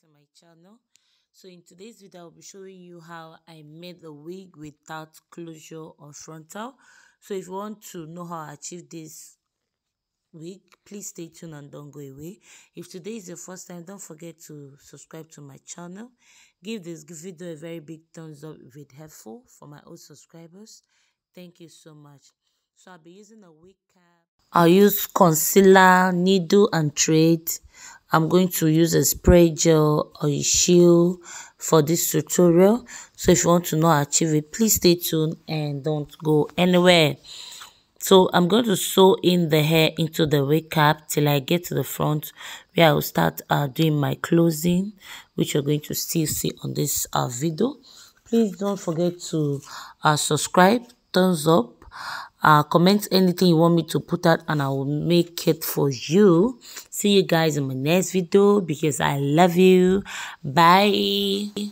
to my channel. So in today's video I'll be showing you how I made the wig without closure or frontal. So if you want to know how I achieve this wig, please stay tuned and don't go away. If today is your first time, don't forget to subscribe to my channel. Give this video a very big thumbs up if it's helpful for my old subscribers. Thank you so much. So I'll be using a wig cap. I'll use concealer, needle and thread. I'm going to use a spray gel or a shield for this tutorial. So if you want to know how to achieve it, please stay tuned and don't go anywhere. So I'm going to sew in the hair into the wig cap till I get to the front, where I will start doing my closing, which you're going to still see on this video. Please don't forget to subscribe, thumbs up, comment anything you want me to put out and I will make it for you. See you guys in my next video because I love you. Bye.